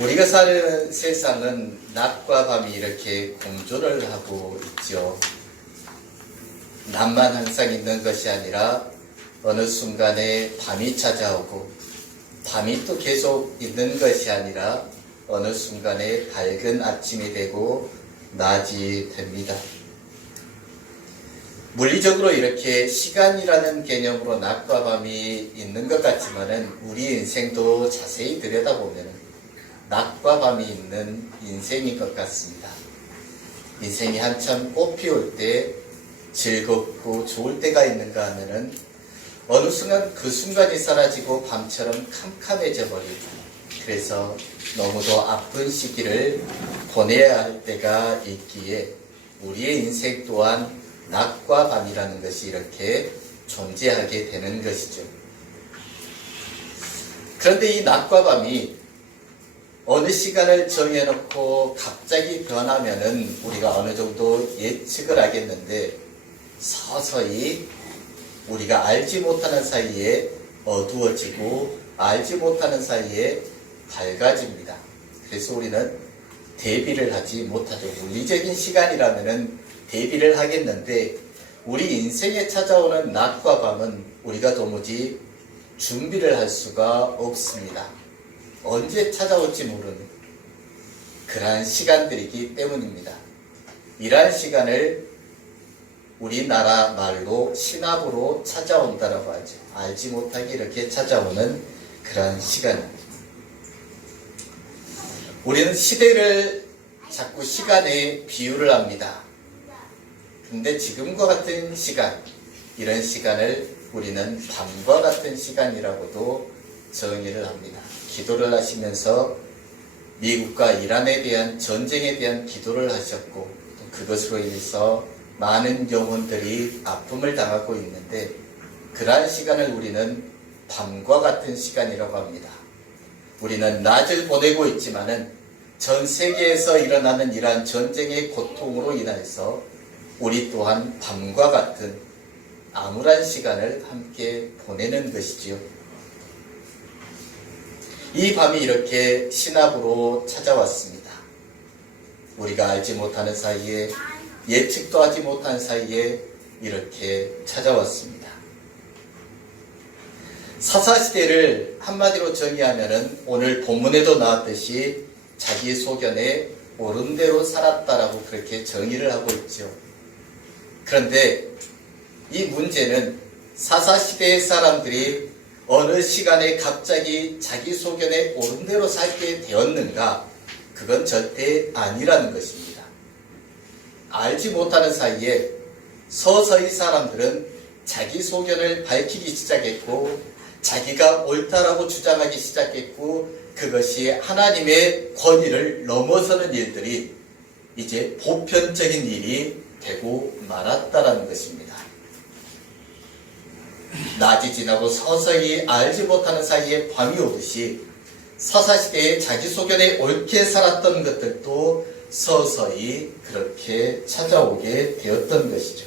우리가 사는 세상은 낮과 밤이 이렇게 공존을 하고 있죠. 낮만 항상 있는 것이 아니라 어느 순간에 밤이 찾아오고, 밤이 또 계속 있는 것이 아니라 어느 순간에 밝은 아침이 되고 낮이 됩니다. 물리적으로 이렇게 시간이라는 개념으로 낮과 밤이 있는 것 같지만은 우리 인생도 자세히 들여다보면 낮과 밤이 있는 인생인 것 같습니다. 인생이 한참 꽃 피울 때 즐겁고 좋을 때가 있는가 하면은 어느 순간 그 순간이 사라지고 밤처럼 캄캄해져 버리고, 그래서 너무도 아픈 시기를 보내야 할 때가 있기에 우리의 인생 또한 낮과 밤이라는 것이 이렇게 존재하게 되는 것이죠. 그런데 이 낮과 밤이 어느 시간을 정해놓고 갑자기 변하면은 우리가 어느 정도 예측을 하겠는데, 서서히 우리가 알지 못하는 사이에 어두워지고 알지 못하는 사이에 밝아집니다. 그래서 우리는 대비를 하지 못하죠. 물리적인 시간이라면은 대비를 하겠는데, 우리 인생에 찾아오는 낮과 밤은 우리가 도무지 준비를 할 수가 없습니다. 언제 찾아올지 모르는 그러한 시간들이기 때문입니다. 이러한 시간을 우리나라 말로 신압으로 찾아온다라고 하죠. 알지 못하게 이렇게 찾아오는 그러한 시간입니다. 우리는 시대를 자꾸 시간에 비유를 합니다. 근데 지금과 같은 시간, 이런 시간을 우리는 밤과 같은 시간이라고도 정의를 합니다. 기도를 하시면서 미국과 이란에 대한 전쟁에 대한 기도를 하셨고, 그것으로 인해서 많은 영혼들이 아픔을 당하고 있는데, 그러한 시간을 우리는 밤과 같은 시간이라고 합니다. 우리는 낮을 보내고 있지만은 전 세계에서 일어나는 이러한 전쟁의 고통으로 인해서 우리 또한 밤과 같은 암울한 시간을 함께 보내는 것이지요. 이 밤이 이렇게 신압으로 찾아왔습니다. 우리가 알지 못하는 사이에, 예측도 하지 못한 사이에 이렇게 찾아왔습니다. 사사시대를 한마디로 정의하면은 오늘 본문에도 나왔듯이 자기 소견에 옳은 대로 살았다라고 그렇게 정의를 하고 있죠. 그런데 이 문제는 사사시대의 사람들이 어느 시간에 갑자기 자기 소견에 옳은 대로 살게 되었는가? 그건 절대 아니라는 것입니다. 알지 못하는 사이에 서서히 사람들은 자기 소견을 밝히기 시작했고, 자기가 옳다라고 주장하기 시작했고, 그것이 하나님의 권위를 넘어서는 일들이 이제 보편적인 일이 되고 말았다라는 것입니다. 낮이 지나고 서서히 알지 못하는 사이에 밤이 오듯이 사사시대에 자기 소견에 옳게 살았던 것들도 서서히 그렇게 찾아오게 되었던 것이죠.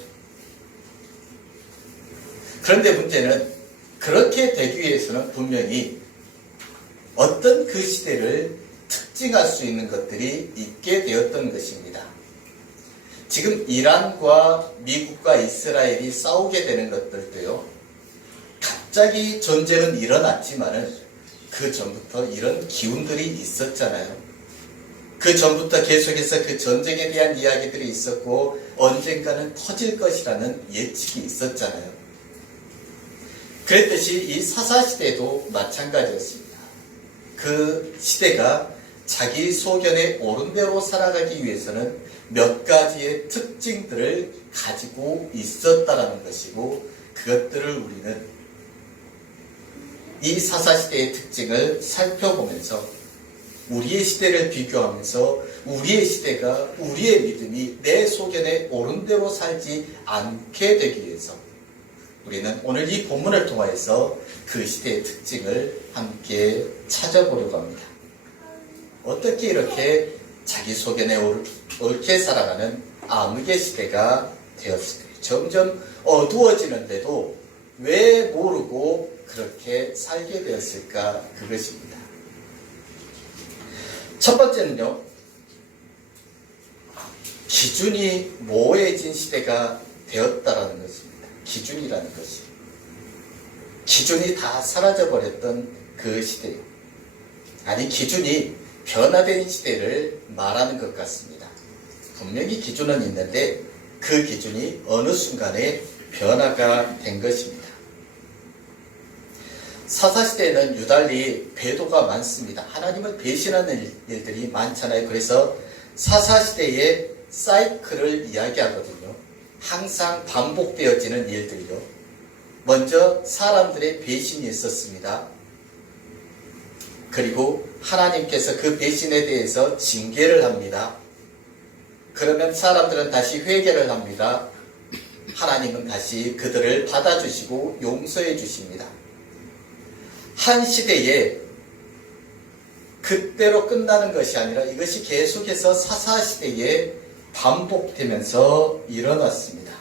그런데 문제는 그렇게 되기 위해서는 분명히 어떤 그 시대를 특징할 수 있는 것들이 있게 되었던 것입니다. 지금 이란과 미국과 이스라엘이 싸우게 되는 것들도요, 갑자기 전쟁은 일어났지만은 그 전부터 이런 기운들이 있었잖아요. 그 전부터 계속해서 그 전쟁에 대한 이야기들이 있었고, 언젠가는 터질 것이라는 예측이 있었잖아요. 그랬듯이 이 사사시대도 마찬가지였습니다. 그 시대가 자기 소견에 옳은 대로 살아가기 위해서는 몇 가지의 특징들을 가지고 있었다라는 것이고, 그것들을 우리는 이 사사시대의 특징을 살펴보면서 우리의 시대를 비교하면서 우리의 시대가, 우리의 믿음이 내 소견에 옳은 대로 살지 않게 되기 위해서 우리는 오늘 이 본문을 통하여서 그 시대의 특징을 함께 찾아보려고 합니다. 어떻게 이렇게 자기 소견에 옳게 살아가는 암흑의 시대가 되었을까요? 점점 어두워지는데도 왜 모르고 그렇게 살게 되었을까? 그것입니다. 첫 번째는요, 기준이 모호해진 시대가 되었다라는 것입니다. 기준이라는 것이. 기준이 다 사라져버렸던 그 시대. 아니, 기준이 변화된 시대를 말하는 것 같습니다. 분명히 기준은 있는데 그 기준이 어느 순간에 변화가 된 것입니다. 사사시대에는 유달리 배도가 많습니다. 하나님을 배신하는 일들이 많잖아요. 그래서 사사시대의 사이클을 이야기하거든요. 항상 반복되어지는 일들이요. 먼저 사람들의 배신이 있었습니다. 그리고 하나님께서 그 배신에 대해서 징계를 합니다. 그러면 사람들은 다시 회개를 합니다. 하나님은 다시 그들을 받아주시고 용서해 주십니다. 한 시대에 그때로 끝나는 것이 아니라 이것이 계속해서 사사시대에 반복되면서 일어났습니다.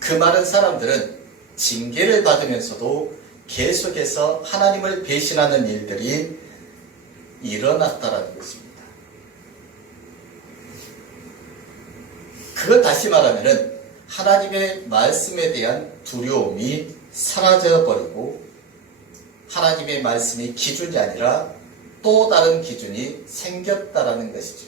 그 많은 사람들은 징계를 받으면서도 계속해서 하나님을 배신하는 일들이 일어났다라는 것입니다. 그걸 다시 말하면은 하나님의 말씀에 대한 두려움이 사라져버리고 하나님의 말씀이 기준이 아니라 또 다른 기준이 생겼다라는 것이죠.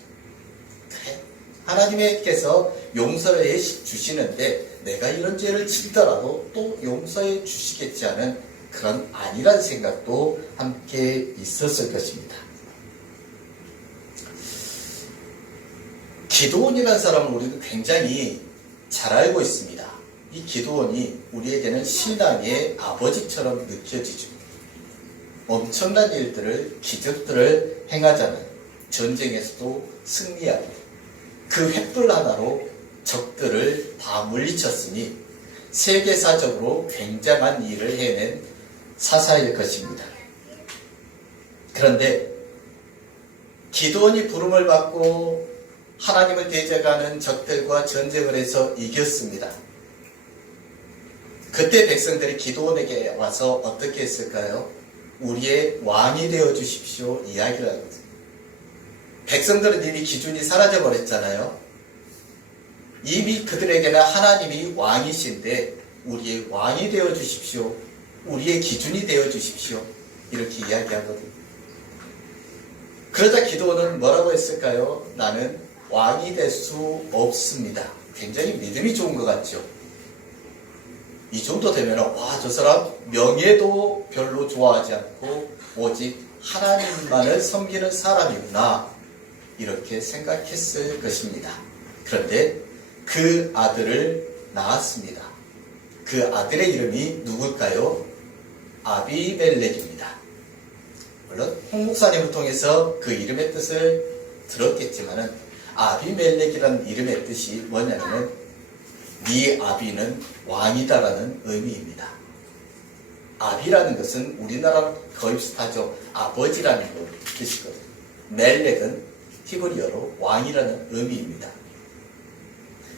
하나님께서 용서를 해 주시는데 내가 이런 죄를 짓더라도 또 용서해 주시겠지 않은 그런 아니란 생각도 함께 있었을 것입니다. 기드온이라는 사람을 우리는 굉장히 잘 알고 있습니다. 이 기드온이 우리에게는 신앙의 아버지처럼 느껴지죠. 엄청난 일들을, 기적들을 행하잖아요. 전쟁에서도 승리하고 그 횃불 하나로 적들을 다 물리쳤으니 세계사적으로 굉장한 일을 해낸 사사일 것입니다. 그런데 기드온이 부름을 받고 하나님을 대적하는 적들과 전쟁을 해서 이겼습니다. 그때 백성들이 기드온에게 와서 어떻게 했을까요? 우리의 왕이 되어 주십시오 이야기를 하거든요. 백성들은 이미 기준이 사라져 버렸잖아요. 이미 그들에게는 하나님이 왕이신데 우리의 왕이 되어 주십시오. 우리의 기준이 되어 주십시오. 이렇게 이야기하거든요. 그러자 기드온은 뭐라고 했을까요? 나는 왕이 될 수 없습니다. 굉장히 믿음이 좋은 것 같죠. 이 정도 되면 와, 저 사람 명예도 별로 좋아하지 않고 오직 하나님만을 섬기는 사람이구나 이렇게 생각했을 것입니다. 그런데 그 아들을 낳았습니다. 그 아들의 이름이 누굴까요? 아비멜렉입니다. 물론 홍 목사님을 통해서 그 이름의 뜻을 들었겠지만은 아비멜렉이라는 이름의 뜻이 뭐냐면은 네 아비는 왕이다라는 의미입니다. 아비라는 것은 우리나라랑 거의 비슷하죠. 아버지라는 뜻이거든요. 멜렉은 히브리어로 왕이라는 의미입니다.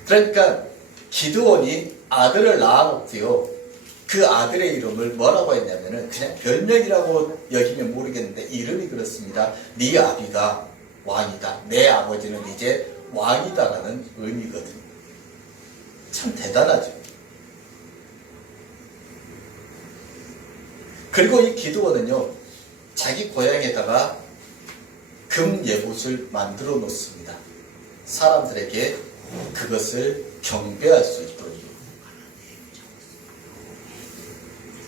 그러니까 기드온이 아들을 낳았고요. 그 아들의 이름을 뭐라고 했냐면은 그냥 별명이라고 여기면 모르겠는데 이름이 그렇습니다. 네 아비가 왕이다. 내 아버지는 이제 왕이다라는 의미거든요. 참 대단하죠. 그리고 이 기드온은요, 자기 고향에다가 금 예봇을 만들어 놓습니다. 사람들에게 그것을 경배할 수 있도록.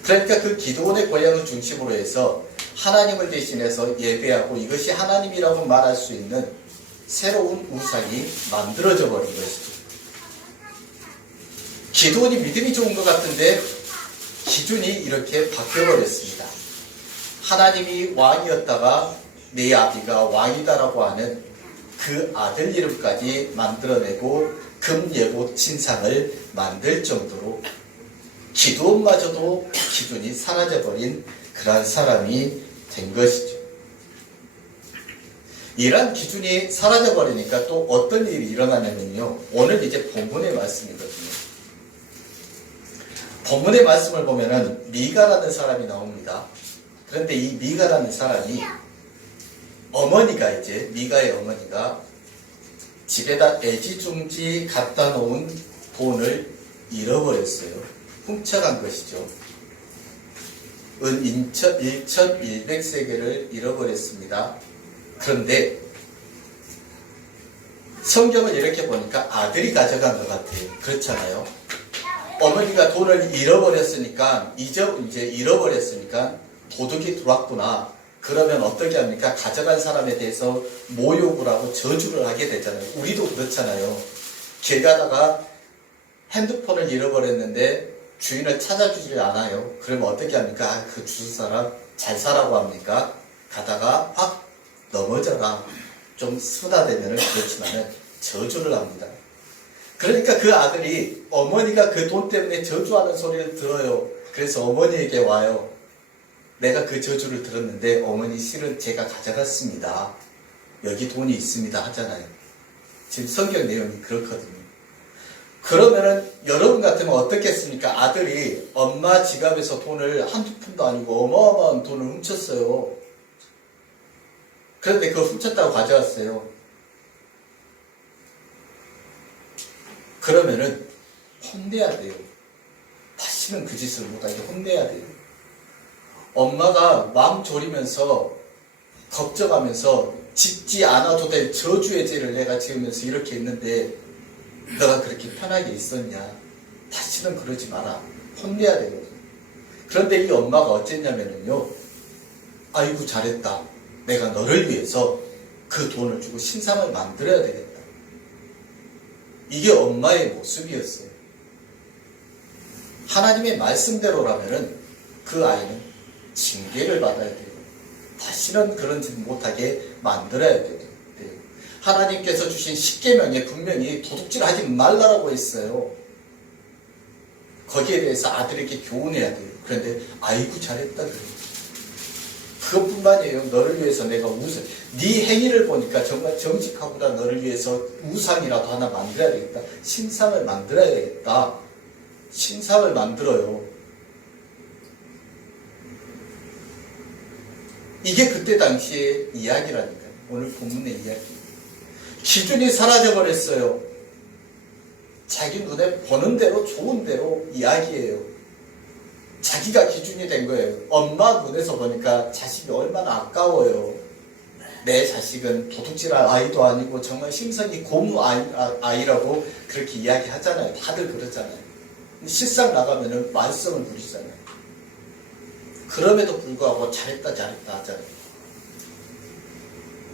그러니까 그 기드온의 고향을 중심으로 해서 하나님을 대신해서 예배하고 이것이 하나님이라고 말할 수 있는 새로운 우상이 만들어져 버린 것이죠. 기드온이 믿음이 좋은 것 같은데 기준이 이렇게 바뀌어버렸습니다. 하나님이 왕이었다가 내 아비가 왕이다라고 하는 그 아들 이름까지 만들어내고 금예봇 신상을 만들 정도로 기드온마저도 기준이 사라져버린 그러한 사람이 된 것이죠. 이러한 기준이 사라져버리니까 또 어떤 일이 일어나냐면요. 오늘 이제 본문의 말씀이거든요. 본문의 말씀을 보면은 미가라는 사람이 나옵니다. 그런데 이 미가라는 사람이 어머니가 이제 미가의 어머니가 집에다 애지중지 갖다 놓은 돈을 잃어버렸어요. 훔쳐간 것이죠. 은 1100세겔을 잃어버렸습니다. 그런데 성경을 이렇게 보니까 아들이 가져간 것 같아요. 그렇잖아요. 어머니가 돈을 잃어버렸으니까, 이제 잃어버렸으니까 도둑이 들어왔구나. 그러면 어떻게 합니까? 가져간 사람에 대해서 모욕을 하고 저주를 하게 되잖아요. 우리도 그렇잖아요. 길 가다가 핸드폰을 잃어버렸는데 주인을 찾아주질 않아요. 그러면 어떻게 합니까? 아, 그 주소 사람 잘 사라고 합니까? 가다가 확 넘어져라. 좀 수다되면은 그렇지만은 저주를 합니다. 그러니까 그 아들이 어머니가 그 돈 때문에 저주하는 소리를 들어요. 그래서 어머니에게 와요. 내가 그 저주를 들었는데 어머니 실은 제가 가져갔습니다. 여기 돈이 있습니다 하잖아요. 지금 성경 내용이 그렇거든요. 그러면은 여러분 같으면 어떻겠습니까? 아들이 엄마 지갑에서 돈을 한두 푼도 아니고 어마어마한 돈을 훔쳤어요. 그런데 그거 훔쳤다고 가져왔어요. 그러면은 혼내야 돼요. 다시는 그 짓을 못하게 혼내야 돼요. 엄마가 마음 졸이면서 걱정하면서 짓지 않아도 될 저주의 죄를 내가 지으면서 이렇게 했는데 너가 그렇게 편하게 있었냐? 다시는 그러지 마라. 혼내야 되거든. 그런데 이 엄마가 어쨌냐면요. 아이고 잘했다. 내가 너를 위해서 그 돈을 주고 신상을 만들어야 되겠다. 이게 엄마의 모습이었어요. 하나님의 말씀대로라면은 그 아이는 징계를 받아야 돼요. 다시는 그런 짓 못하게 만들어야 돼요. 하나님께서 주신 십계명에 분명히 도둑질 하지 말라라고 했어요. 거기에 대해서 아들에게 교훈해야 돼요. 그런데 아이고 잘했다 그래요. 그것뿐만이에요. 너를 위해서 내가 우상, 네 행위를 보니까 정말 정직하구나. 너를 위해서 우상이라도 하나 만들어야 되겠다. 신상을 만들어야 되겠다. 신상을 만들어요. 이게 그때 당시의 이야기라니까요. 오늘 본문의 이야기. 기준이 사라져버렸어요. 자기 눈에 보는 대로 좋은 대로 이야기해요. 자기가 기준이 된 거예요. 엄마 눈에서 보니까 자식이 얼마나 아까워요. 내 자식은 도둑질할 아이도 아니고 정말 심성이 고무 아이라고 그렇게 이야기하잖아요. 다들 그러잖아요. 실상 나가면은 말썽을 부리잖아요. 그럼에도 불구하고 잘했다 하잖아요.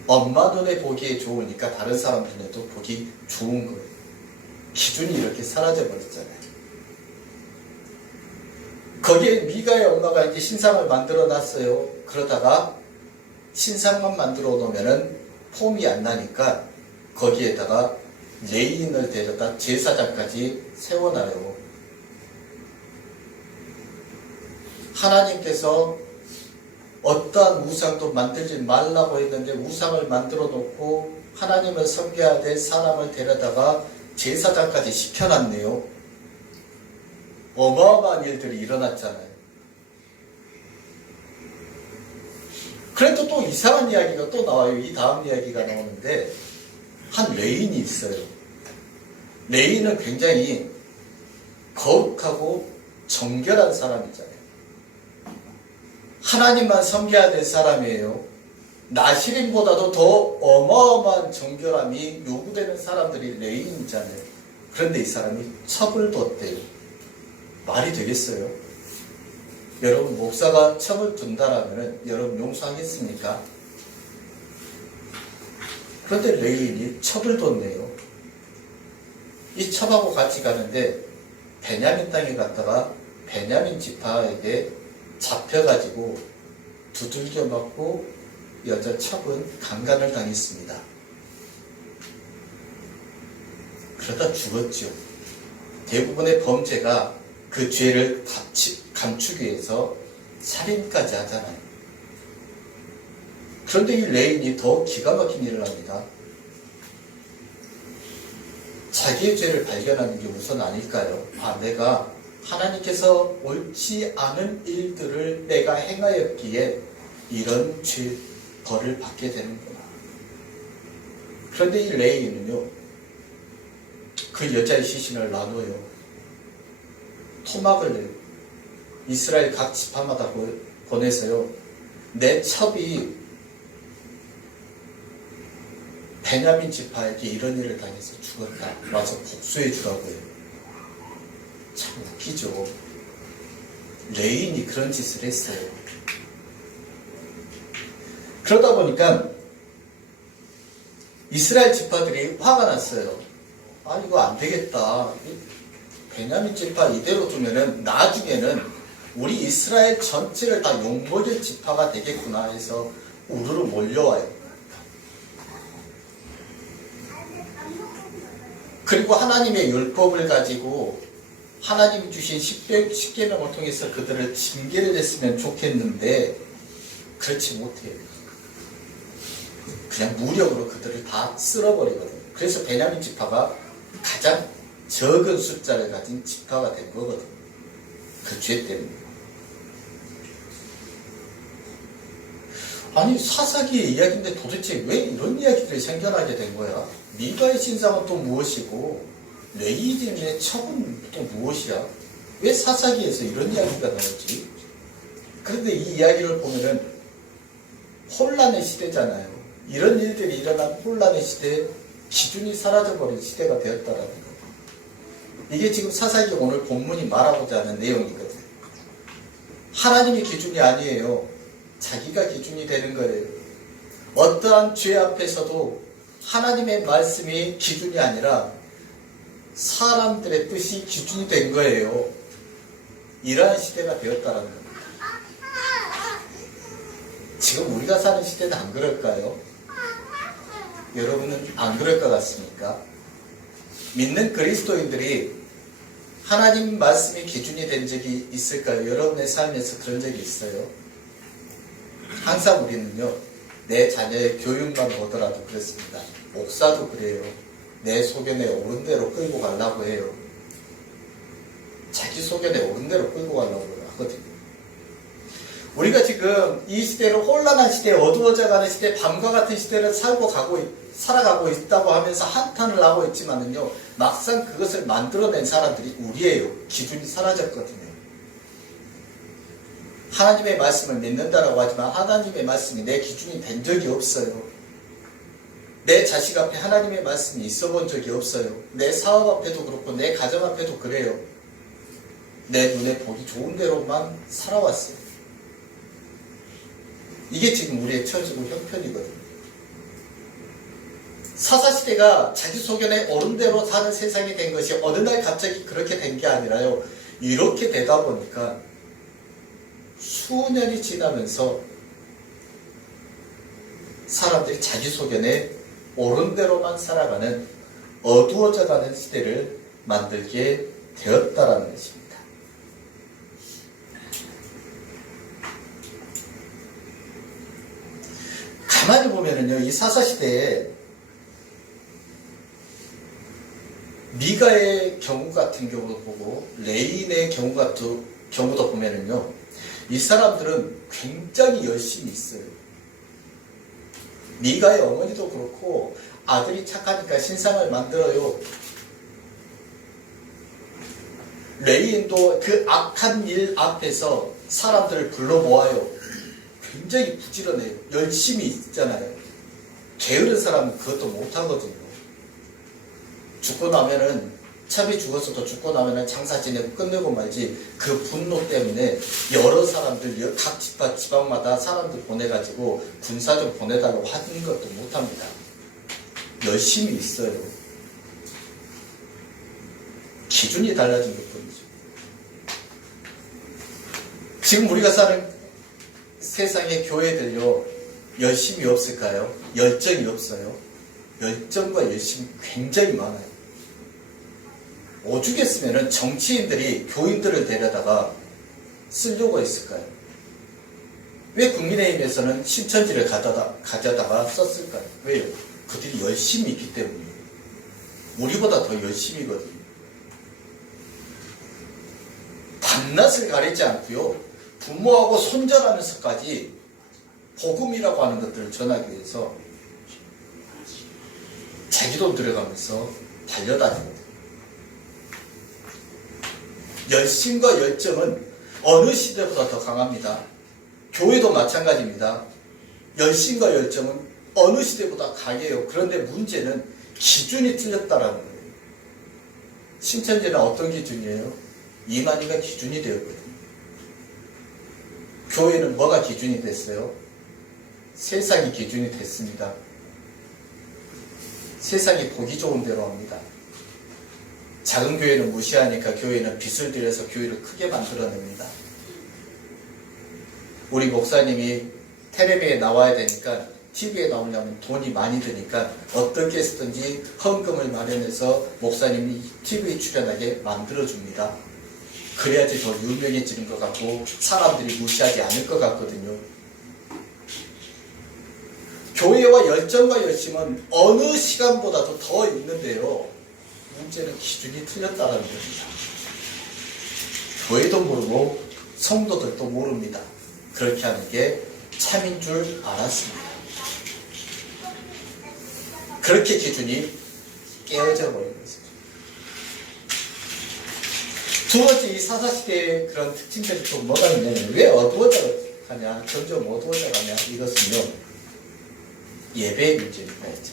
엄마 눈에 보기에 좋으니까 다른 사람 눈에도 보기 좋은 거예요. 기준이 이렇게 사라져버렸잖아요. 거기에 미가의 엄마가 이제 신상을 만들어 놨어요. 그러다가 신상만 만들어 놓으면은 폼이 안 나니까 거기에다가 레인을 데려다 제사장까지 세워놔요. 하나님께서 어떠한 우상도 만들지 말라고 했는데 우상을 만들어 놓고 하나님을 섬겨야 될 사람을 데려다가 제사장까지 시켜놨네요. 어마어마한 일들이 일어났잖아요. 그래도 또 이상한 이야기가 또 나와요. 이 다음 이야기가 나오는데 한 레인이 있어요. 레인은 굉장히 거룩하고 정결한 사람이잖아요. 하나님만 섬겨야 될 사람이에요. 나시린보다도 더 어마어마한 정결함이 요구되는 사람들이 레인이잖아요. 그런데 이 사람이 첩을 뒀대요. 말이 되겠어요? 여러분 목사가 첩을 둔다라면 여러분 용서하겠습니까? 그런데 레인이 첩을 뒀네요. 이 첩하고 같이 가는데 베냐민 땅에 갔다가 베냐민 지파에게 잡혀가지고 두들겨 맞고 여자 첩은 강간을 당했습니다. 그러다 죽었죠. 대부분의 범죄가 그 죄를 감추기 위해서 살인까지 하잖아요. 그런데 이 레인이 더 기가 막힌 일을 합니다. 자기의 죄를 발견하는 게 우선 아닐까요? 아, 내가 하나님께서 옳지 않은 일들을 내가 행하였기에 이런 벌을 받게 되는구나. 그런데 이 레위는요, 그 여자의 시신을 나눠요. 토막을 내요. 이스라엘 각 지파마다 보내서요, 내 첩이 베냐민 지파에게 이런 일을 당해서 죽었다. 와서 복수해 주라고요. 참 웃기죠. 레인이 그런 짓을 했어요. 그러다 보니까 이스라엘 지파들이 화가 났어요. 아, 이거 안 되겠다. 베냐민 지파 이대로 두면은 나중에는 우리 이스라엘 전체를 다 욕먹일 지파가 되겠구나 해서 우르르 몰려와요. 그리고 하나님의 율법을 가지고 하나님 주신 십계명을 통해서 그들을 징계를 했으면 좋겠는데 그렇지 못해요. 그냥 무력으로 그들을 다 쓸어버리거든요. 그래서 베냐민 지파가 가장 적은 숫자를 가진 지파가 된 거거든요. 그 죄 때문에. 아니, 사사기의 이야기인데 도대체 왜 이런 이야기들이 생겨나게 된 거야? 미가의 신상은 또 무엇이고 레이즘의 첩은 또 무엇이야? 왜 사사기에서 이런 이야기가 나오지? 그런데 이 이야기를 보면은 혼란의 시대잖아요. 이런 일들이 일어난 혼란의 시대에 기준이 사라져버린 시대가 되었다라는 거예요. 이게 지금 사사기 오늘 본문이 말하고자 하는 내용이거든요. 하나님의 기준이 아니에요. 자기가 기준이 되는 거예요. 어떠한 죄 앞에서도 하나님의 말씀이 기준이 아니라 사람들의 뜻이 기준이 된 거예요. 이러한 시대가 되었다라는 겁니다. 지금 우리가 사는 시대는 안 그럴까요? 여러분은 안 그럴 것 같습니까? 믿는 그리스도인들이 하나님 말씀이 기준이 된 적이 있을까요? 여러분의 삶에서 그런 적이 있어요? 항상 우리는요, 내 자녀의 교육만 보더라도 그렇습니다. 목사도 그래요. 내 소견에 옳은 대로 끌고 가려고 해요. 자기 소견에 옳은 대로 끌고 가려고 하거든요. 우리가 지금 이 시대를 혼란한 시대, 어두워져가는 시대, 밤과 같은 시대를 살아가고 있다고 하면서 한탄을 하고 있지만은요, 막상 그것을 만들어낸 사람들이 우리예요. 기준이 사라졌거든요. 하나님의 말씀을 믿는다라고 하지만 하나님의 말씀이 내 기준이 된 적이 없어요. 내 자식 앞에 하나님의 말씀이 있어 본 적이 없어요. 내 사업 앞에도 그렇고 내 가정 앞에도 그래요. 내 눈에 보기 좋은 대로만 살아왔어요. 이게 지금 우리의 처지고 형편이거든요. 사사시대가 자기 소견에 옳은 대로 사는 세상이 된 것이 어느 날 갑자기 그렇게 된 게 아니라요. 이렇게 되다 보니까 수년이 지나면서 사람들이 자기 소견에 옳은 대로만 살아가는 어두워져가는 시대를 만들게 되었다라는 것입니다. 가만히 보면은요, 이 사사시대에 미가의 경우 같은 경우도 보고 레인의 경우도 보면은요, 이 사람들은 굉장히 열심히 있어요. 미가의 어머니도 그렇고 아들이 착하니까 신상을 만들어요. 레인도 그 악한 일 앞에서 사람들을 불러 모아요. 굉장히 부지런해요. 열심히 있잖아요. 게으른 사람은 그것도 못하거든요. 죽고 나면은 첩이 죽었어도 죽고 나면은 장사 지내고 끝내고 말지, 그 분노 때문에 여러 사람들, 각 지방마다 사람들 보내가지고 군사 좀 보내달라고 하는 것도 못합니다. 열심히 있어요. 기준이 달라진 것뿐이죠. 지금 우리가 사는 세상의 교회들요, 열심이 없을까요? 열정이 없어요. 열정과 열심이 굉장히 많아요. 오죽했으면 정치인들이 교인들을 데려다가 쓰려고 했을까요? 왜 국민의힘에서는 신천지를 가져다가 썼을까요? 왜요? 그들이 열심히 있기 때문이에요. 우리보다 더 열심이거든요. 밤낮을 가리지 않고요, 부모하고 손절하면서까지 복음이라고 하는 것들을 전하기 위해서 자기 돈 들어가면서 달려다니거든요. 열심과 열정은 어느 시대보다 더 강합니다. 교회도 마찬가지입니다. 열심과 열정은 어느 시대보다 강해요. 그런데 문제는 기준이 틀렸다라는 거예요. 신천지는 어떤 기준이에요? 이만희가 기준이 되었거든요. 교회는 뭐가 기준이 됐어요? 세상이 기준이 됐습니다. 세상이 보기 좋은 대로 합니다. 작은 교회는 무시하니까 교회는 빚을 들여서 교회를 크게 만들어냅니다. 우리 목사님이 텔레비에 나와야 되니까 TV에 나오려면 돈이 많이 드니까 어떻게 해서든지 헌금을 마련해서 목사님이 TV에 출연하게 만들어줍니다. 그래야지 더 유명해지는 것 같고 사람들이 무시하지 않을 것 같거든요. 교회와 열정과 열심은 어느 시간보다도 더 있는데요. 문제는 기준이 틀렸다는 겁니다. 교회도 모르고 성도들도 모릅니다. 그렇게 하는 게 참인 줄 알았습니다. 그렇게 기준이 깨어져 버린 것이죠. 두 번째, 이 사사시대의 그런 특징들이 또 뭐가 있냐면, 왜 어두워져 가냐, 점점 어두워져 가냐, 이것은요, 예배의 문제입니다. 이제.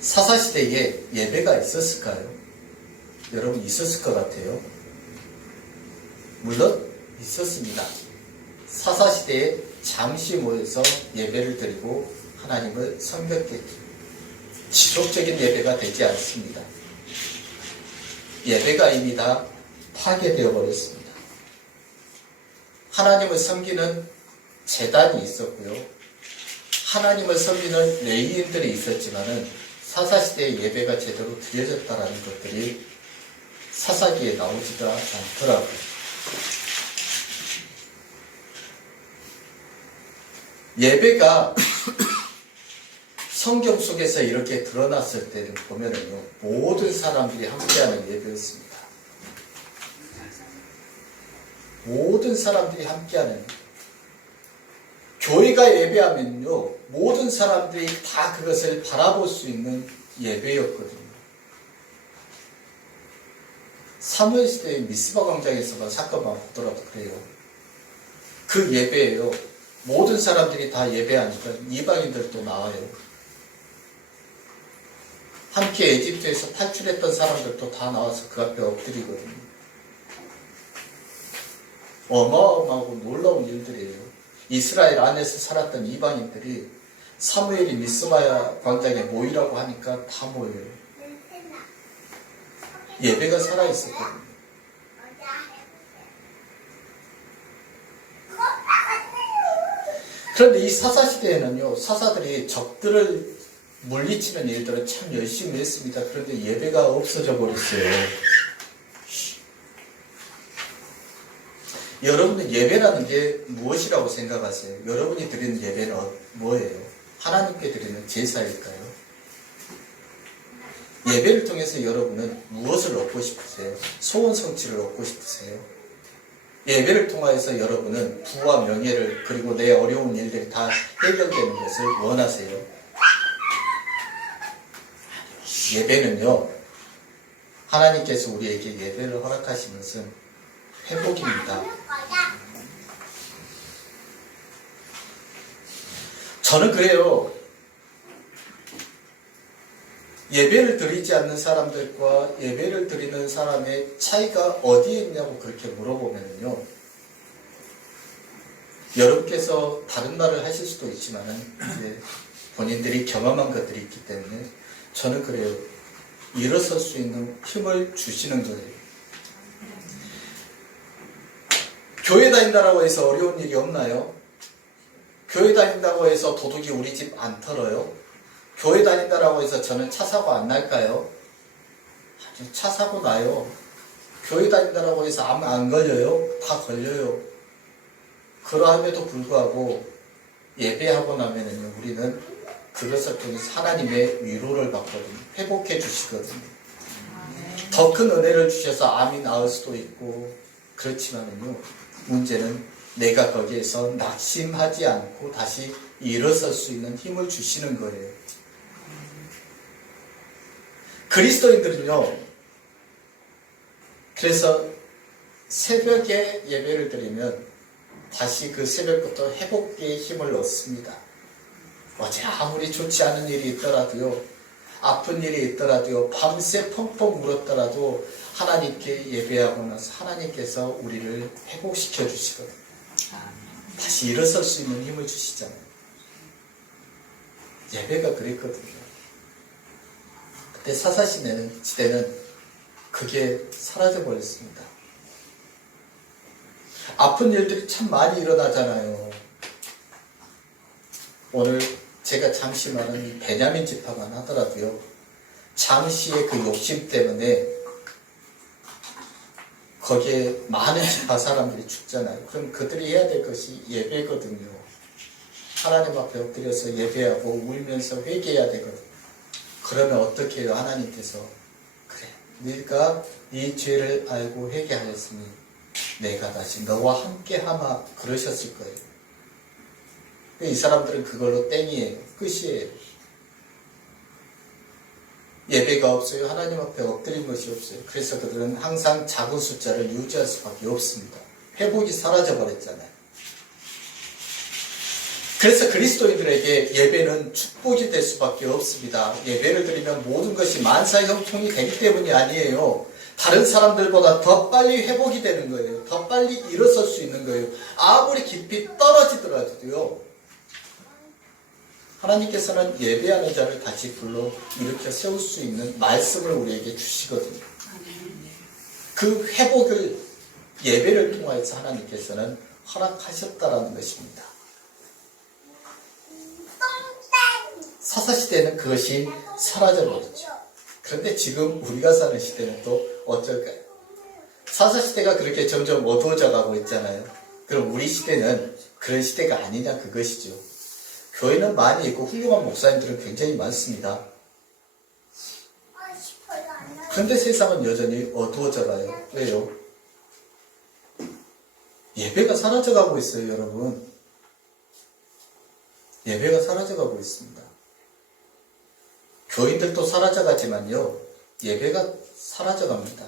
사사시대에 예배가 있었을까요? 여러분, 있었을 것 같아요. 물론 있었습니다. 사사시대에 잠시 모여서 예배를 드리고 하나님을 섬겼겠죠. 지속적인 예배가 되지 않습니다. 예배가 이미 다 파괴되어 버렸습니다. 하나님을 섬기는 제단이 있었고요. 하나님을 섬기는 레위인들이 있었지만은 사사시대의 예배가 제대로 드려졌다라는 것들이 사사기에 나오지도 않더라고요. 예배가 성경 속에서 이렇게 드러났을 때를 보면은요, 모든 사람들이 함께하는 예배였습니다. 모든 사람들이 함께하는, 교회가 예배하면요, 모든 사람들이 다 그것을 바라볼 수 있는 예배였거든요. 사무엘 시대의 미스바 광장에서만 사건만 보더라도 그래요. 그 예배예요. 모든 사람들이 다 예배하니까 이방인들도 나와요. 함께 에집트에서 탈출했던 사람들도 다 나와서 그 앞에 엎드리거든요. 어마어마하고 놀라운 일들이에요. 이스라엘 안에서 살았던 이방인들이 사무엘이 미스바 광장에 모이라고 하니까 다 모여요. 예배가 살아있었거든요. 그런데 이 사사시대에는요, 사사들이 적들을 물리치는 일들을 참 열심히 했습니다. 그런데 예배가 없어져 버렸어요. 여러분은 예배라는 게 무엇이라고 생각하세요? 여러분이 드리는 예배는 뭐예요? 하나님께 드리는 제사일까요? 예배를 통해서 여러분은 무엇을 얻고 싶으세요? 소원 성취를 얻고 싶으세요? 예배를 통하여서 여러분은 부와 명예를, 그리고 내 어려운 일들이 다 해결되는 것을 원하세요? 예배는요, 하나님께서 우리에게 예배를 허락하신 것은 회복입니다. 저는 그래요. 예배를 드리지 않는 사람들과 예배를 드리는 사람의 차이가 어디에 있냐고 그렇게 물어보면요, 여러분께서 다른 말을 하실 수도 있지만은 이제 본인들이 경험한 것들이 있기 때문에 저는 그래요. 일어설 수 있는 힘을 주시는 거예요. 교회 다닌다고 해서 어려운 일이 없나요? 교회 다닌다고 해서 도둑이 우리 집 안 털어요? 교회 다닌다고 해서 저는 차 사고 안 날까요? 차 사고 나요. 교회 다닌다고 해서 암 안 걸려요? 다 걸려요. 그러함에도 불구하고 예배하고 나면은 우리는 그것을 통해서 하나님의 위로를 받거든요. 회복해 주시거든요. 더 큰 은혜를 주셔서 암이 나을 수도 있고, 그렇지만은요, 문제는 내가 거기에서 낙심하지 않고 다시 일어설 수 있는 힘을 주시는 거예요. 그리스도인들은요, 그래서 새벽에 예배를 드리면 다시 그 새벽부터 회복기에 힘을 얻습니다. 어제 아무리 좋지 않은 일이 있더라도요, 아픈 일이 있더라도요, 밤새 펑펑 울었더라도 하나님께 예배하고 나서 하나님께서 우리를 회복시켜 주시거든요. 다시 일어설 수 있는 힘을 주시잖아요. 예배가 그랬거든요. 그때 사사시대는 그게 사라져버렸습니다. 아픈 일들이 참 많이 일어나잖아요. 오늘 제가 잠시 말한 이 베냐민 지파만 하더라도요, 잠시의 그 욕심 때문에 거기에 많은 지파 사람들이 죽잖아요. 그럼 그들이 해야 될 것이 예배거든요. 하나님 앞에 엎드려서 예배하고 울면서 회개해야 되거든요. 그러면 어떻게 해요? 하나님께서 그래, 네가 네 죄를 알고 회개하였으니 내가 다시 너와 함께 하마 그러셨을 거예요. 이 사람들은 그걸로 땡이에요. 끝이에요. 예배가 없어요. 하나님 앞에 엎드린 것이 없어요. 그래서 그들은 항상 작은 숫자를 유지할 수밖에 없습니다. 회복이 사라져버렸잖아요. 그래서 그리스도인들에게 예배는 축복이 될 수밖에 없습니다. 예배를 드리면 모든 것이 만사형통이 되기 때문이 아니에요. 다른 사람들보다 더 빨리 회복이 되는 거예요. 더 빨리 일어설 수 있는 거예요. 아무리 깊이 떨어지더라도요. 하나님께서는 예배하는 자를 다시 불러 일으켜 세울 수 있는 말씀을 우리에게 주시거든요. 그 회복을 예배를 통하여서 하나님께서는 허락하셨다라는 것입니다. 사사시대는 그것이 사라져버렸죠. 그런데 지금 우리가 사는 시대는 또 어쩔까요? 사사시대가 그렇게 점점 어두워져 가고 있잖아요. 그럼 우리 시대는 그런 시대가 아니냐 그것이죠. 교회는 많이 있고 훌륭한 목사님들은 굉장히 많습니다. 그런데 세상은 여전히 어두워져 가요. 왜요? 예배가 사라져가고 있어요, 여러분. 예배가 사라져가고 있습니다. 교인들도 사라져가지만요, 예배가 사라져갑니다.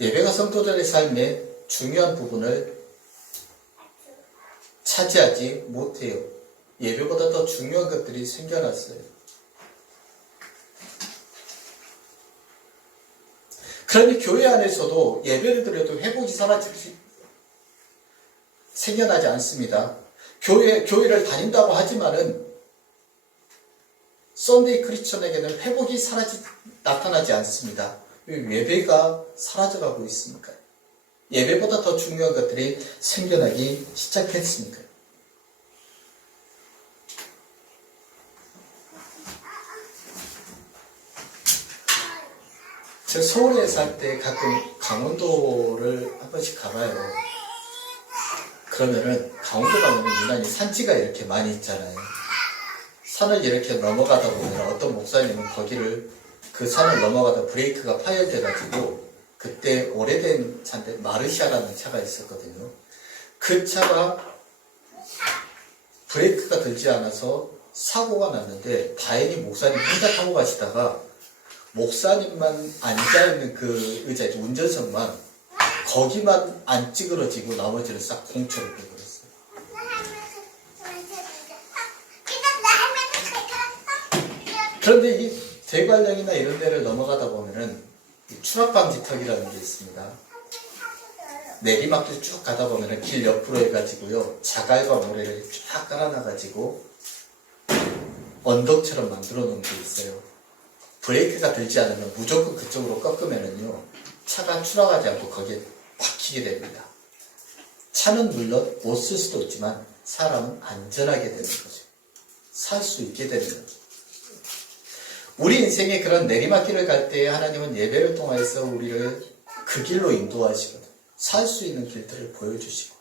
예배가 성도들의 삶의 중요한 부분을 차지하지 못해요. 예배보다 더 중요한 것들이 생겨났어요. 그러니 교회 안에서도 예배를 드려도 회복이 생겨나지 않습니다. 교회를 다닌다고 하지만은 썬데이 크리스천에게는 회복이 나타나지 않습니다. 예배가 사라져가고 있으니까. 예배보다 더 중요한 것들이 생겨나기 시작했으니까. 저 서울에 살 때 가끔 강원도를 한 번씩 가봐요. 그러면은 강원도 가면 유난히 산지가 이렇게 많이 있잖아요. 산을 이렇게 넘어가다 보면 어떤 목사님은 거기를 그 산을 넘어가다 브레이크가 파열돼가지고 그때 오래된 차인데 마르샤라는 차가 있었거든요. 그 차가 브레이크가 들지 않아서 사고가 났는데 다행히 목사님 혼자 타고 가시다가 목사님만 앉아있는 그 의자, 운전석만 거기만 안 찌그러지고 나머지는 싹 공처럼 돼버렸어요. 그런데 이 대관령이나 이런 데를 넘어가다 보면은 추락방지턱이라는 게 있습니다. 내리막길 쭉 가다 보면은 길 옆으로 해가지고요, 자갈과 모래를 쫙 깔아놔가지고 언덕처럼 만들어 놓은 게 있어요. 브레이크가 들지 않으면 무조건 그쪽으로 꺾으면은요, 차가 추락하지 않고 거기에 박히게 됩니다. 차는 물론 못 쓸 수도 있지만 사람은 안전하게 되는 거죠. 살 수 있게 되는 거죠. 우리 인생에 그런 내리막길을 갈 때 하나님은 예배를 통해서 우리를 그 길로 인도하시거든요. 살 수 있는 길들을 보여주시고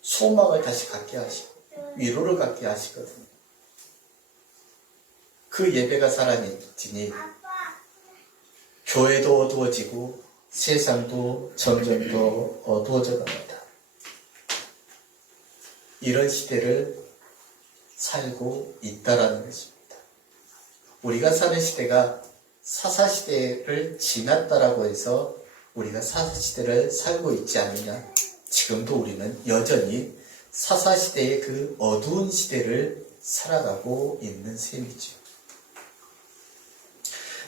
소망을 다시 갖게 하시고 위로를 갖게 하시거든요. 그 예배가 사라지니 교회도 어두워지고 세상도 점점 더 어두워져 갑니다. 이런 시대를 살고 있다라는 것입니다. 우리가 사는 시대가 사사시대를 지났다라고 해서 우리가 사사시대를 살고 있지 않느냐? 지금도 우리는 여전히 사사시대의 그 어두운 시대를 살아가고 있는 셈이죠.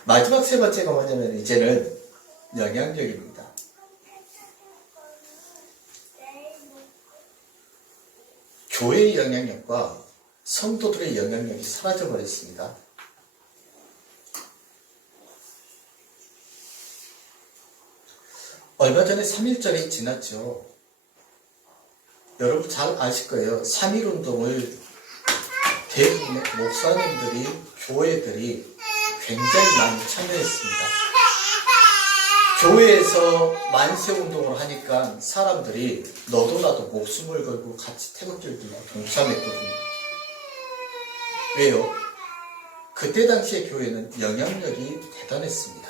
마지막 세 번째가 뭐냐면 이제는 영향력입니다. 교회의 영향력과 성도들의 영향력이 사라져버렸습니다. 얼마 전에 3.1절이 지났죠. 여러분 잘 아실 거예요. 3.1운동을 대부분의 목사님들이, 교회들이 굉장히 많이 참여했습니다. 교회에서 만세운동을 하니까 사람들이 너도 나도 목숨을 걸고 같이 태극기를 들고 동참했거든요. 왜요? 그때 당시의 교회는 영향력이 대단했습니다.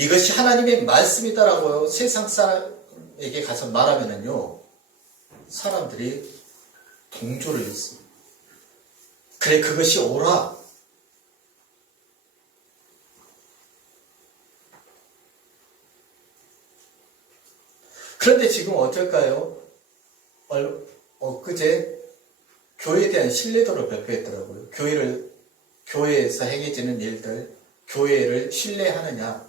이것이 하나님의 말씀이다라고 세상 사람에게 가서 말하면은요, 사람들이 동조를 했습니다. 그래, 그것이 옳아. 그런데 지금 어떨까요? 엊그제 교회에 대한 신뢰도를 발표했더라고요. 교회에서 행해지는 일들, 교회를 신뢰하느냐?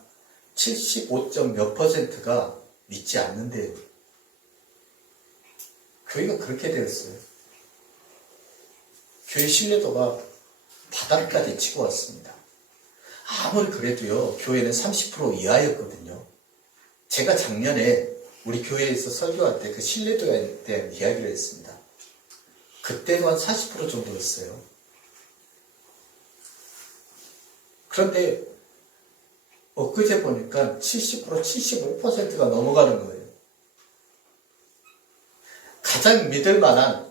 75점 몇 %가 믿지 않는데요. 교회가 그렇게 되었어요. 교회 신뢰도가 바닥까지 치고 왔습니다. 아무리 그래도요, 교회는 30% 이하였거든요. 제가 작년에 우리 교회에서 설교할 때 그 신뢰도에 대한 이야기를 했습니다. 그때도 한 40% 정도였어요. 그런데 엊그제 보니까 70%, 75%가 넘어가는 거예요. 가장 믿을 만한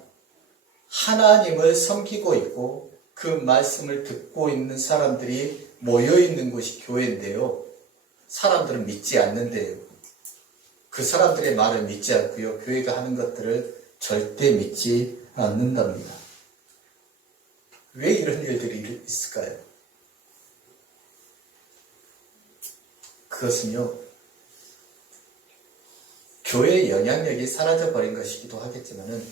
하나님을 섬기고 있고 그 말씀을 듣고 있는 사람들이 모여있는 곳이 교회인데요. 사람들은 믿지 않는데요. 그 사람들의 말을 믿지 않고요. 교회가 하는 것들을 절대 믿지 않는답니다. 왜 이런 일들이 있을까요? 그것은요, 교회의 영향력이 사라져버린 것이기도 하겠지만은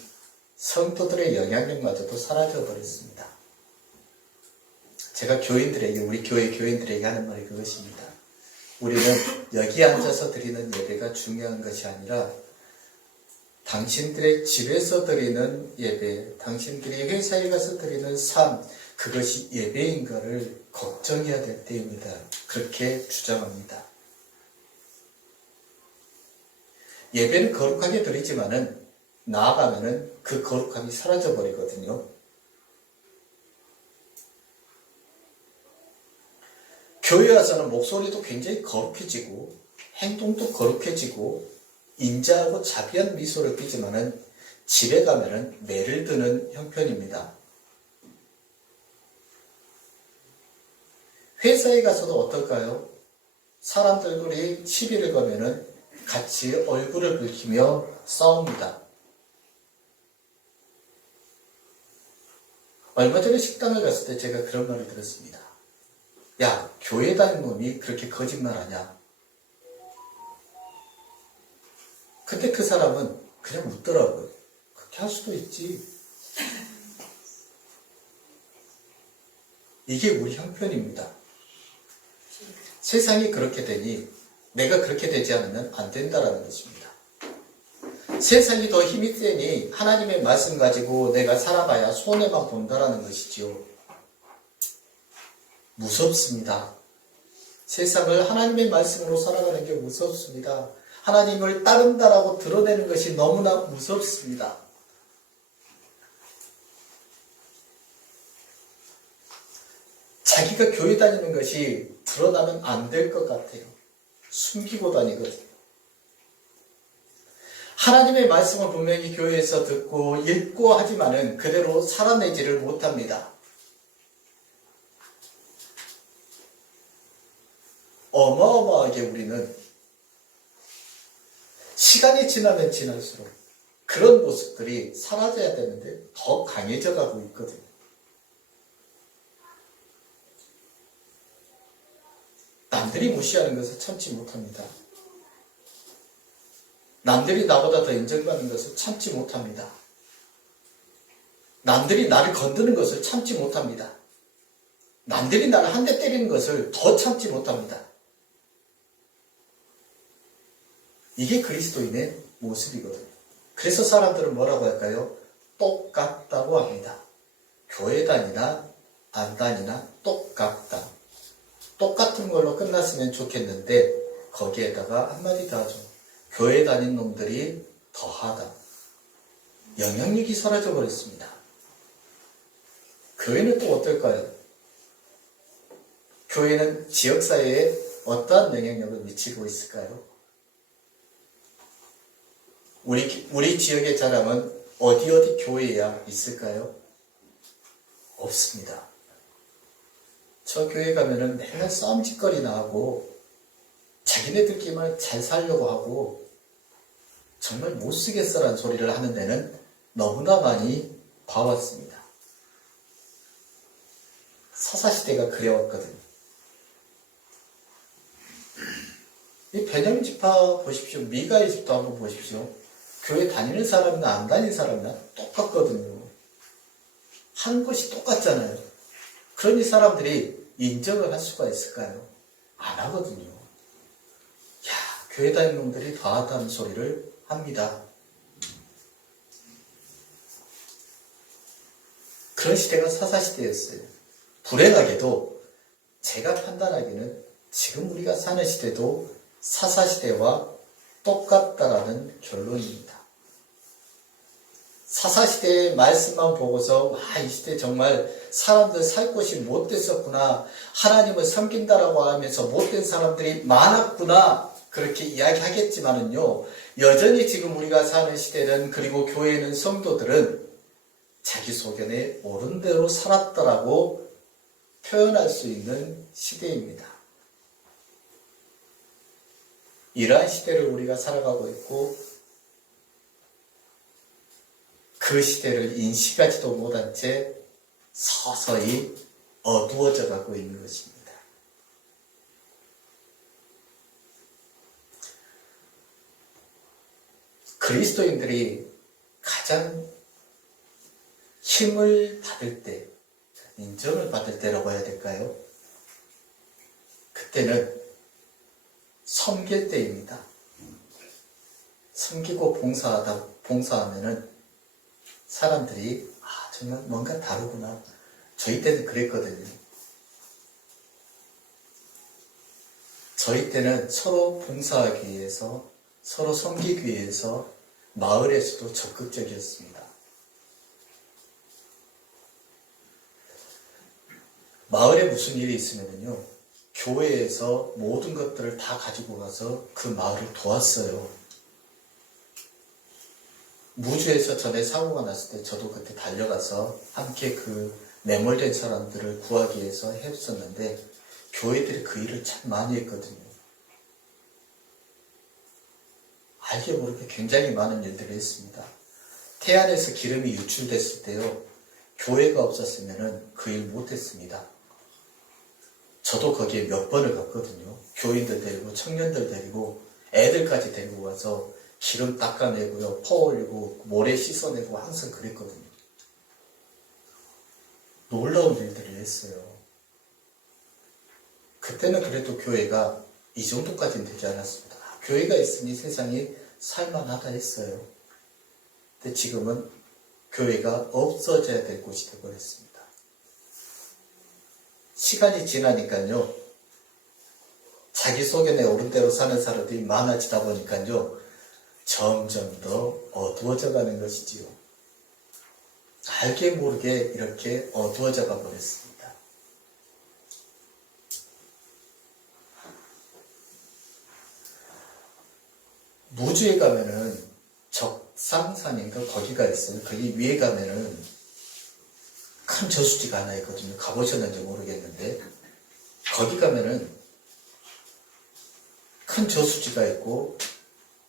성도들의 영향력마저도 사라져버렸습니다. 제가 우리 교회 교인들에게 하는 말이 그것입니다. 우리는 여기 앉아서 드리는 예배가 중요한 것이 아니라 당신들의 집에서 드리는 예배, 당신들이 회사에 가서 드리는 삶, 그것이 예배인가를 걱정해야 될 때입니다. 그렇게 주장합니다. 예배는 거룩하게 드리지만은 나아가면은 그 거룩함이 사라져버리거든요. 교회 와서는 목소리도 굉장히 거룩해지고 행동도 거룩해지고 인자하고 자비한 미소를 띠지만은 집에 가면은 매를 드는 형편입니다. 회사에 가서도 어떨까요? 사람들이 시비를 거면은 같이 얼굴을 붉히며 싸웁니다. 얼마 전에 식당을 갔을 때 제가 그런 말을 들었습니다. 야, 교회 다니는 놈이 그렇게 거짓말하냐? 근데 그 사람은 그냥 웃더라고요. 그렇게 할 수도 있지. 이게 우리 형편입니다. 세상이 그렇게 되니 내가 그렇게 되지 않으면 안 된다라는 것입니다. 세상이 더 힘이 세니 하나님의 말씀 가지고 내가 살아봐야 손해만 본다라는 것이지요. 무섭습니다. 세상을 하나님의 말씀으로 살아가는 게 무섭습니다. 하나님을 따른다라고 드러내는 것이 너무나 무섭습니다. 자기가 교회 다니는 것이 드러나면 안 될 것 같아요. 숨기고 다니거든요. 하나님의 말씀을 분명히 교회에서 듣고 읽고 하지만은 그대로 살아내지를 못합니다. 어마어마하게 우리는 시간이 지나면 지날수록 그런 모습들이 사라져야 되는데 더 강해져 가고 있거든요. 남들이 무시하는 것을 참지 못합니다. 남들이 나보다 더 인정받는 것을 참지 못합니다. 남들이 나를 건드는 것을 참지 못합니다. 남들이 나를 한 대 때리는 것을 더 참지 못합니다. 이게 그리스도인의 모습이거든요. 그래서 사람들은 뭐라고 할까요? 똑같다고 합니다. 교회 다니나 안 다니나 똑같다. 똑같은 걸로 끝났으면 좋겠는데 거기에다가 한마디 더 하죠. 교회 다닌 놈들이 더하다. 영향력이 사라져 버렸습니다. 교회는 또 어떨까요? 교회는 지역사회에 어떠한 영향력을 미치고 있을까요? 우리 지역의 자랑은 어디 교회야 있을까요? 없습니다. 저 교회 가면은 맨날 싸움짓거리나 하고 자기네들끼리만 잘 살려고 하고 정말 못쓰겠어라는 소리를 하는 데는 너무나 많이 봐왔습니다. 사사시대가 그래왔거든요. 이 베냐민 지파 보십시오. 미가의 집도 한번 보십시오. 교회 다니는 사람이나 안 다니는 사람이나 똑같거든요. 하는 것이 똑같잖아요. 그러니 사람들이 인정을 할 수가 있을까요? 안 하거든요. 야, 교회 다니는 놈들이 더하다는 소리를 합니다. 그런 시대가 사사시대였어요. 불행하게도 제가 판단하기는 지금 우리가 사는 시대도 사사시대와 똑같다라는 결론입니다. 사사시대의 말씀만 보고서 와, 이 시대 정말 사람들 살 곳이 못됐었구나, 하나님을 섬긴다라고 하면서 못된 사람들이 많았구나 그렇게 이야기하겠지만은요, 여전히 지금 우리가 사는 시대는, 그리고 교회는, 성도들은 자기 소견에 옳은 대로 살았다라고 표현할 수 있는 시대입니다. 이러한 시대를 우리가 살아가고 있고 그 시대를 인식하지도 못한 채 서서히 어두워져 가고 있는 것입니다. 그리스도인들이 가장 힘을 받을 때, 인정을 받을 때라고 해야 될까요? 그때는 섬길 때입니다. 섬기고 봉사하면은 사람들이 정말 뭔가 다르구나. 저희 때는 그랬거든요. 저희 때는 서로 봉사하기 위해서, 서로 섬기기 위해서 마을에서도 적극적이었습니다. 마을에 무슨 일이 있으면요, 교회에서 모든 것들을 다 가지고 가서 그 마을을 도왔어요. 무주에서 전에 사고가 났을 때 저도 그때 달려가서 함께 그 매몰된 사람들을 구하기 위해서 했었는데, 교회들이 그 일을 참 많이 했거든요. 알게 모르게 굉장히 많은 일들을 했습니다. 태안에서 기름이 유출됐을 때요, 교회가 없었으면 그 일 못했습니다. 저도 거기에 몇 번을 갔거든요. 교인들 데리고, 청년들 데리고, 애들까지 데리고 가서 기름 닦아내고요, 퍼올리고, 모래 씻어내고 항상 그랬거든요. 놀라운 일들을 했어요. 그때는 그래도 교회가 이 정도까지는 되지 않았습니다. 교회가 있으니 세상이 살만하다 했어요. 근데 지금은 교회가 없어져야 될 곳이 되어버렸습니다. 시간이 지나니까요, 자기 소견에 옳은 대로 사는 사람들이 많아지다 보니까요, 점점 더 어두워져 가는 것이지요. 알게 모르게 이렇게 어두워져 가 버렸습니다. 무주에 가면은 적상산인가 거기가 있어요. 거기 위에 가면은 큰 저수지가 하나 있거든요. 가보셨는지 모르겠는데, 거기 가면은 큰 저수지가 있고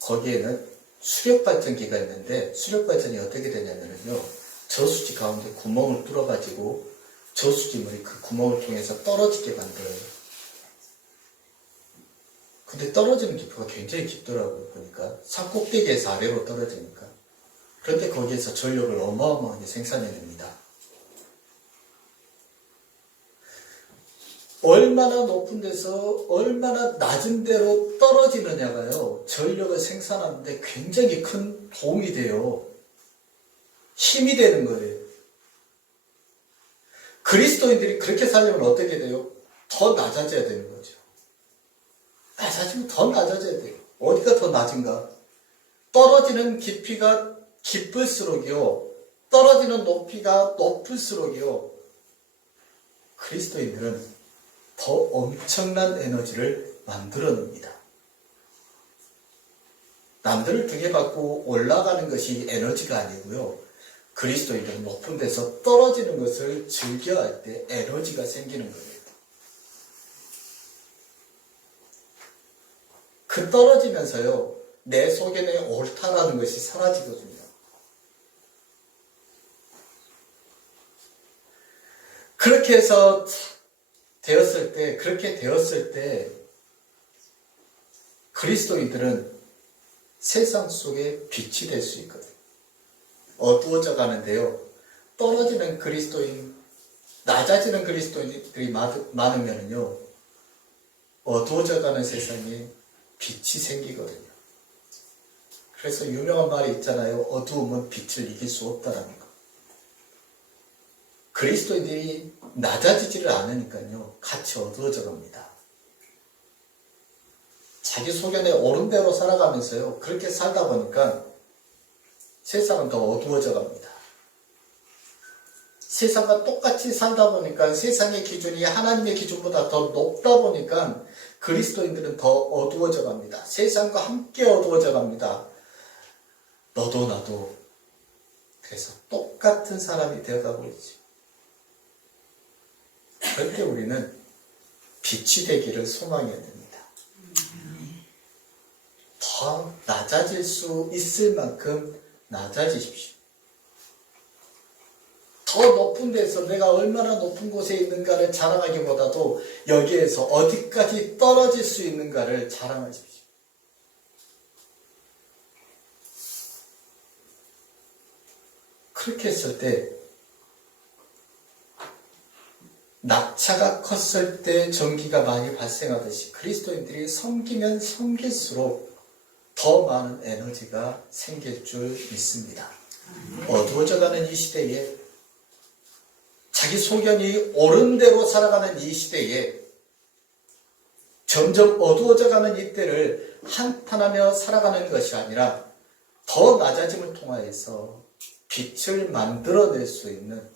거기에는 수력발전기가 있는데, 수력발전이 어떻게 되냐면요, 저수지 가운데 구멍을 뚫어가지고 저수지물이 그 구멍을 통해서 떨어지게 만들어요. 근데 떨어지는 깊이가 굉장히 깊더라고요. 보니까 산 꼭대기에서 아래로 떨어지니까. 그런데 거기에서 전력을 어마어마하게 생산해냅니다. 얼마나 높은 데서 얼마나 낮은 데로 떨어지느냐가요, 전력을 생산하는데 굉장히 큰 도움이 돼요. 힘이 되는 거예요. 그리스도인들이 그렇게 살려면 어떻게 돼요? 더 낮아져야 되는 거죠. 낮아지면 더 낮아져야 돼요. 어디가 더 낮은가? 떨어지는 깊이가 깊을수록이요, 떨어지는 높이가 높을수록이요, 그리스도인들은 더 엄청난 에너지를 만들어냅니다. 남들을 등에받고 올라가는 것이 에너지가 아니고요, 그리스도인들은 높은 데서 떨어지는 것을 즐겨할 때 에너지가 생기는 거예요. 그 떨어지면서요, 내 속에 옳다라는 것이 사라지거든요. 그렇게 되었을 때 그리스도인들은 세상 속에 빛이 될 수 있거든요. 어두워져 가는데요, 떨어지는 그리스도인, 낮아지는 그리스도인들이 많으면요, 어두워져 가는 세상에 빛이 생기거든요. 그래서 유명한 말이 있잖아요. 어두움은 빛을 이길 수 없다라는 거. 그리스도인들이 낮아지지를 않으니까요, 같이 어두워져 갑니다. 자기 소견에 옳은 대로 살아가면서요, 그렇게 살다 보니까 세상은 더 어두워져 갑니다. 세상과 똑같이 살다 보니까 세상의 기준이 하나님의 기준보다 더 높다 보니까 그리스도인들은 더 어두워져 갑니다. 세상과 함께 어두워져 갑니다. 너도 나도. 그래서 똑같은 사람이 되어가고 있죠. 그럴 때 우리는 빛이 되기를 소망해야 됩니다. 더 낮아질 수 있을 만큼 낮아지십시오. 더 높은 데서 내가 얼마나 높은 곳에 있는가를 자랑하기보다도 여기에서 어디까지 떨어질 수 있는가를 자랑하십시오. 그렇게 했을 때 낙차가 컸을 때 전기가 많이 발생하듯이 그리스도인들이 섬기면 섬길수록 더 많은 에너지가 생길 줄 믿습니다. 어두워져가는 이 시대에, 자기 소견이 옳은 대로 살아가는 이 시대에, 점점 어두워져가는 이때를 한탄하며 살아가는 것이 아니라 더 낮아짐을 통하여서 빛을 만들어낼 수 있는,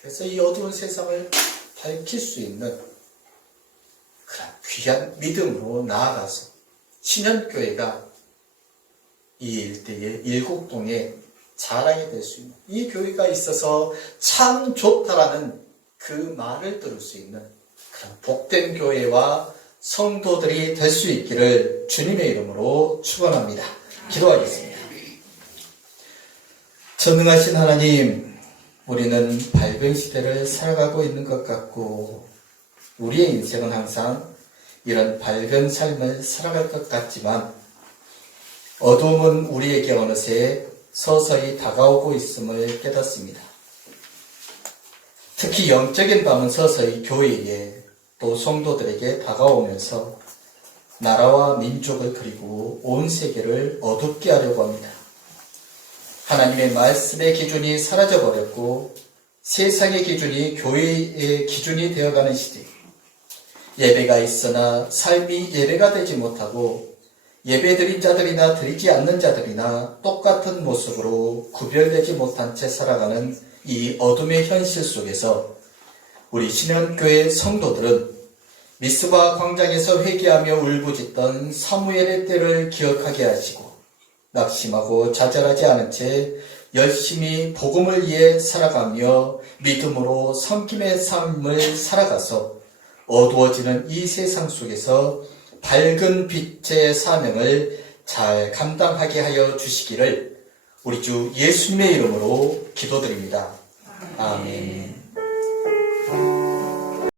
그래서 이 어두운 세상을 밝힐 수 있는 그런 귀한 믿음으로 나아가서 신현교회가 이 일대의 일곡동에 자랑이 될 수 있는, 이 교회가 있어서 참 좋다라는 그 말을 들을 수 있는 그런 복된 교회와 성도들이 될 수 있기를 주님의 이름으로 축원합니다. 기도하겠습니다. 전능하신 하나님, 우리는 밝은 시대를 살아가고 있는 것 같고 우리의 인생은 항상 이런 밝은 삶을 살아갈 것 같지만 어두움은 우리에게 어느새 서서히 다가오고 있음을 깨닫습니다. 특히 영적인 밤은 서서히 교회에 또 성도들에게 다가오면서 나라와 민족을 그리고 온 세계를 어둡게 하려고 합니다. 하나님의 말씀의 기준이 사라져버렸고 세상의 기준이 교회의 기준이 되어가는 시대, 예배가 있으나 삶이 예배가 되지 못하고 예배드린 자들이나 드리지 않는 자들이나 똑같은 모습으로 구별되지 못한 채 살아가는 이 어둠의 현실 속에서 우리 신현교회 성도들은 미스바 광장에서 회개하며 울부짖던 사무엘의 때를 기억하게 하시고 낙심하고 좌절하지 않은 채 열심히 복음을 위해 살아가며 믿음으로 섬김의 삶을 살아가서 어두워지는 이 세상 속에서 밝은 빛의 사명을 잘 감당하게 하여 주시기를 우리 주 예수님의 이름으로 기도드립니다. 아멘.